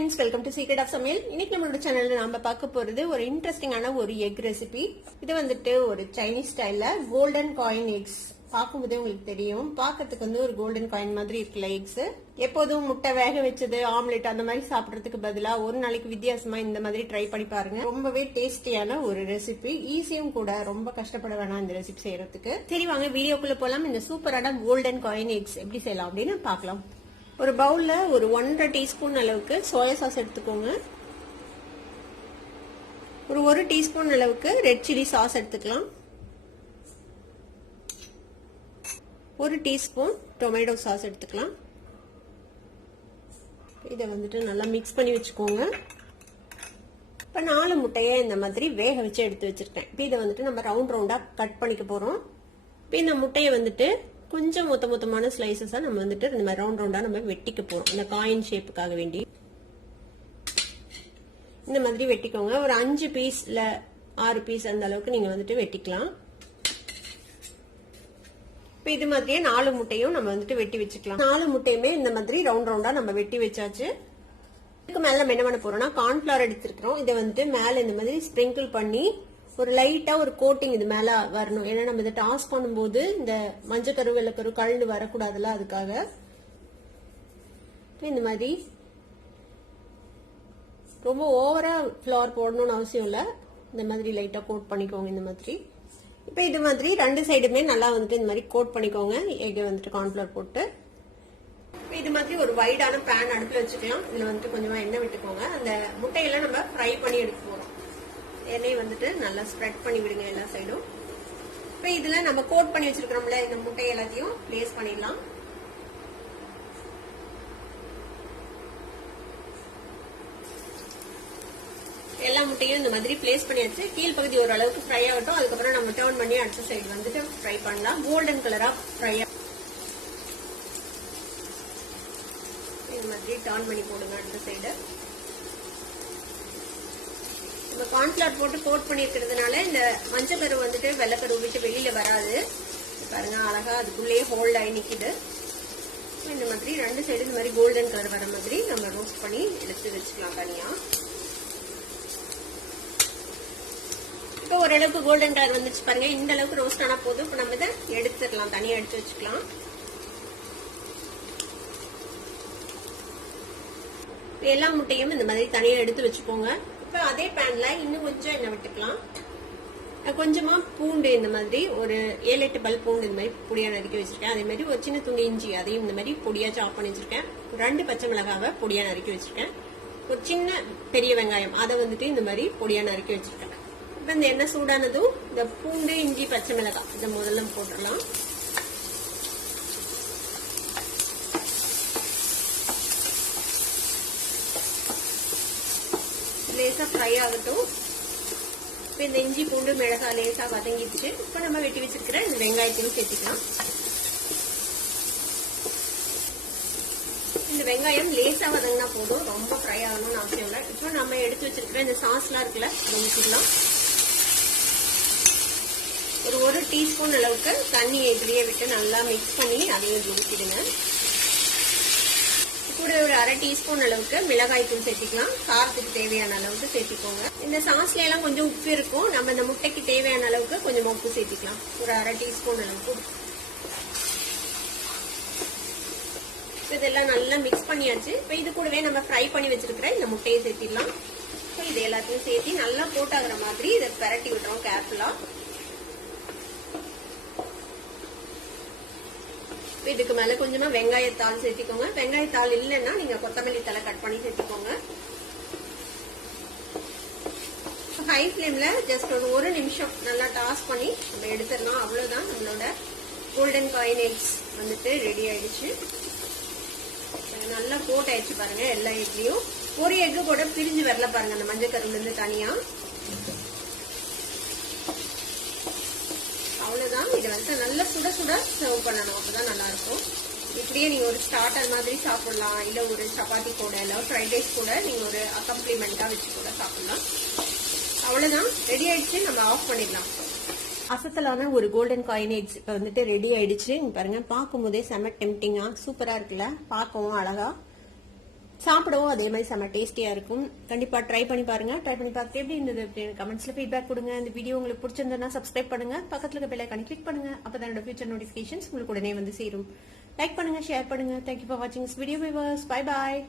friends, welcome to Secret of Samil. இன்னைக்கு நம்மளோட சேனல்ல நாம பார்க்க போறது ஒரு இன்ட்ரெஸ்டிங்கான ஒரு எக் ரெசிபி. இது வந்துட்டு ஒரு சைனீஸ் ஸ்டைல்ல கோல்டன் காயின் எக்ஸ். பார்க்கும்போதே உங்களுக்கு தெரியும், பார்க்கிறதுக்கு வந்து ஒரு கோல்டன் காயின் மாதிரி இருக்குல்ல எக்ஸ். எப்போதும் முட்டை வேக வச்சது, ஆம்லெட் அந்த மாதிரி சாப்பிடறதுக்கு பதிலா ஒரு நாளைக்கு வித்தியாசமா இந்த மாதிரி ட்ரை பண்ணி பாருங்க. ரொம்பவே டேஸ்டியான ஒரு ரெசிபி, ஈஸியும் கூட, ரொம்ப கஷ்டப்பட வேணாம் இந்த ரெசிபி செய்யறதுக்கு. சரி வாங்க வீடியோக்குள்ள போலாம். இந்த சூப்பரான கோல்டன் காயின் எக்ஸ் எப்படி செய்யலாம் அப்படின்னு பார்க்கலாம். ஒரு பவுல்ல ஒரு 1.5 டீஸ்பூன் அளவுக்கு சோயா சாஸ் எடுத்துக்கோங்க. ஒரு 1 டீஸ்பூன் அளவுக்கு ரெட் சில்லி சாஸ் எடுத்துக்கலாம். 1 டீஸ்பூன் டொமேட்டோ சாஸ் எடுத்துக்கலாம். இதை வந்துட்டு நல்லா மிக்ஸ் பண்ணி வச்சுக்கோங்க. இப்போ 4 முட்டையை இந்த மாதிரி வேக வச்சு எடுத்து வச்சிருக்கேன். இப்போ இதை வந்துட்டு நம்ம ரவுண்ட் ரவுண்டா கட் பண்ணிக்க போறோம். இப்போ இந்த முட்டையை வந்துட்டு கொஞ்சம் மொத்தமான ஸ்லைசஸா நம்ம வந்துட்டு இந்த மாதிரி ரவுண்ட் ரவுண்டா நம்ம வெட்டிக்க போறோம். இந்த காயின் ஷேப்புக்காக வேண்டி இந்த மாதிரி வெட்டிக்கோங்க. ஒரு 5 பீஸ் இல்ல 6 பீஸ் அந்த அளவுக்கு நீங்க வந்துட்டு வெட்டிக்கலாம். இப்ப இது மாதிரியே 4 முட்டையும் நம்ம வந்துட்டு வெட்டி வச்சுக்கலாம். 4 முட்டையுமே இந்த மாதிரி ரவுண்ட் ரவுண்டா நம்ம வெட்டி வச்சாச்சு. இதுக்கு மேல நம்ம என்ன பண்ண போறோம்னா கார்ன்ஃபிளவர் எடுத்துக்கிறோம். இதை வந்துட்டு மேல இந்த மாதிரி ஸ்ப்ரிங்கிள் பண்ணி ஒரு லைட்டா ஒரு கோட்டிங் இது மேல வரணும். ஏன்னா நம்ம இதை டாஸ் பண்ணும்போது இந்த மஞ்சக்கரு வெள்ளக்கரு கலந்து வரக்கூடாதுல, அதுக்காக இந்த மாதிரி ரொம்ப ஓவரா ஃபிளவர் போடணும்னு அவசியம் இல்ல. இந்த மாதிரி லைட்டா கோட் பண்ணிக்கோங்க இந்த மாதிரி. இப்ப இது மாதிரி 2 சைடுமே நல்லா வந்துட்டு இந்த மாதிரி கோட் பண்ணிக்கோங்க. எக் வந்துட்டு கார்ன்ஃபிளவர் போட்டு இது மாதிரி ஒரு வைடான பேன் அடுப்புல வச்சுக்கலாம். இதுல வந்துட்டு கொஞ்சமா எண்ணெய் விட்டுக்கோங்க. அந்த முட்டையெல்லாம் நம்ம ஃப்ரை பண்ணி எடுக்க போறோம். எண்ணெய் வந்துட்டு நல்லா ஸ்ப்ரெட் பண்ணி விடுங்க எல்லா சைடும். இப்ப இதுல நம்ம கோட் பண்ணி வச்சிருக்கிறோம்ல இந்த முட்டை எல்லாத்தையும் பிளேஸ் பண்ணிடலாம். எல்லா முட்டையும் இந்த மாதிரி பிளேஸ் பண்ணியாச்சு. கீழ் பகுதி ஓரளவுக்கு ஃப்ரை ஆகட்டும். அதுக்கப்புறம் நம்ம டர்ன் பண்ணி அடுத்த சைடு வந்துட்டு ஃப்ரை பண்ணலாம். கோல்டன் கலரா ஃப்ரை இந்த மாதிரி டர்ன் பண்ணி போடுங்க அடுத்த சைடு. கார்ன்ஃபிளவர் போட்டு கோட் பண்ணிருக்கிறதுனால இந்த மஞ்சள் கரு வந்துட்டு வெள்ளைக்கரு விட்டு வெளியில வராது. பாருங்க அழகா அதுக்குள்ளேயே ஹோல்ட் ஆகி நிக்குது. இந்த மாதிரி 2 சைடு இந்த மாதிரி கோல்டன் கலர் வர மாதிரி நம்ம ரோஸ்ட் பண்ணி எடுத்து வச்சுக்கலாம் தனியா. இப்போ ஓரளவுக்கு கோல்டன் கலர் வந்துச்சு பாருங்க. இந்த அளவுக்கு ரோஸ்ட் ஆனா போதும். இப்போ நம்ம இதை எடுத்துடலாம், தனியா எடுத்து வச்சுக்கலாம். எல்லா முட்டையும் இந்த மாதிரி தனியா எடுத்து வச்சுக்கோங்க. இப்ப அதே பேன்ல இன்னும் கொஞ்சம் எண்ணெய் விட்டுக்கலாம். கொஞ்சமா பூண்டு இந்த மாதிரி ஒரு 7-8 பல் பூண்டு இந்த மாதிரி பொடியா நறுக்கி வச்சிருக்கேன். அதே மாதிரி ஒரு சின்ன துணி இஞ்சி அதையும் இந்த மாதிரி பொடியா சாப் பண்ணி வச்சிருக்கேன். 2 பச்சை மிளகாவை பொடியா நறுக்கி வச்சிருக்கேன். ஒரு சின்ன பெரிய வெங்காயம் அதை வந்துட்டு இந்த மாதிரி பொடியா நறுக்கி வச்சிருக்கேன். இப்ப இந்த எண்ணெய் சூடானதும் இந்த பூண்டு இஞ்சி பச்சை மிளகாய் இதை முதல்ல போட்டுடலாம். லேசா ஃப்ரை ஆகட்டும். இப்ப இந்த இஞ்சி பூண்டு மிளகாய் லேசா வதங்கிடுச்சு. இப்ப நம்ம வெட்டி வச்சிருக்கிற இந்த வெங்காயத்தையும் சேர்த்துக்கலாம். இந்த வெங்காயம் லேசா வதங்கினா போதும், ரொம்ப ஃப்ரை ஆகணும்னு அவசியம் இல்லை. இப்போ நம்ம எடுத்து வச்சிருக்கிற இந்த சாஸ்லாம் இருக்குல்ல, ஊற்றிக்கலாம். ஒரு 1 டீஸ்பூன் அளவுக்கு தண்ணி இப்படியே விட்டு நல்லா மிக்ஸ் பண்ணி அதையும் ஊற்றிடுங்க. கூட ஒரு 1/2 டீஸ்பூன் அளவுக்கு மிளகாய் தூள் சேர்த்திக்கலாம். காரத்துக்கு தேவையான அளவுக்கு சேர்த்திக்கோங்க. இந்த சாஸ்ல எல்லாம் கொஞ்சம் உப்பு இருக்கும். நம்ம இந்த முட்டைக்கு தேவையான அளவுக்கு கொஞ்சம் உப்பு சேர்த்திக்கலாம். ஒரு 1/2 டீஸ்பூன் அளவுக்கு. இதெல்லாம் நல்லா மிக்ஸ் பண்ணியாச்சு. இப்ப இது கூடவே நம்ம ஃப்ரை பண்ணி வச்சிருக்கிற இந்த முட்டையை சேர்த்திடலாம். இது எல்லாத்தையும் சேர்த்து நல்லா போட்டாகிற மாதிரி இதை பரட்டி விட்டுறோம் கேர்ஃபுல்லா. இதுக்கு மேல கொஞ்சமா வெங்காயத்தாள் சேர்த்திக்கோங்க. வெங்காயத்தாள் இல்லைன்னா நீங்க கொத்தமல்லி தலை கட் பண்ணி சேர்த்திக்கோங்க. ஹை ஃபிளேம்ல ஜஸ்ட் ஒரு 1 நிமிஷம் நல்லா டாஸ் பண்ணி நம்ம எடுத்துடலாம். அவ்வளவுதான், நம்மளோட கோல்டன் காயின் எக்ஸ் வந்துட்டு ரெடி ஆயிடுச்சு. நல்லா கோட் ஆயிடுச்சு பாருங்க. எல்லா எக்லையும் ஒரு எக்கு கூட பிரிஞ்சு வரல பாருங்க, அந்த மஞ்சள் கருல இருந்து தனியா. அவ்வளவுதான். இதை வந்து நல்லா சுட சுட சர்வ் பண்ணணும், அப்பதான் நல்லா இருக்கும். இப்படியே நீங்க ஒரு ஸ்டார்டர் மாதிரி சாப்பிடலாம், இல்ல ஒரு சப்பாத்தி கூட இல்ல ஃப்ரைட் ரைஸ் கூட நீங்க ஒரு அக்கம்ப்ளிமெண்டா வச்சு கூட சாப்பிடலாம். அவ்வளவுதான், ரெடி ஆயிடுச்சு. நம்ம ஆஃப் பண்ணிடலாம். அசத்தலான ஒரு கோல்டன் காயின் எக்ஸ் இப்ப வந்துட்டு ரெடி ஆயிடுச்சு. பாருங்க, பார்க்கும் போதே செம டெம்டிங்கா சூப்பரா இருக்குல்ல, பார்க்கவும் அழகா. சாப்பிடவும் அதே மாதிரி செம்ம டேஸ்டியா இருக்கும். கண்டிப்பா ட்ரை பண்ணி பாருங்க. ட்ரை பண்ணி பார்த்துட்டு எப்படி இருந்தது அப்படின்னு கமெண்ட்ஸ்ல ஃபீட்பேக் கொடுங்க. இந்த வீடியோ உங்களுக்கு பிடிச்சிருந்ததுன்னா சப்ஸ்கிரைப் பண்ணுங்க, பக்கத்துல இருக்க பெல் ஐகானை கிளிக் பண்ணுங்க. அப்பதான் என்னோட ஃபியூச்சர் நோட்டிபிகேஷன்ஸ் உங்களுக்கு உடனே வந்து சேரும். லைக் பண்ணுங்க, ஷேர் பண்ணுங்க. தேங்க்யூ ஃபார் வாட்சிங் this video viewers. Bye bye.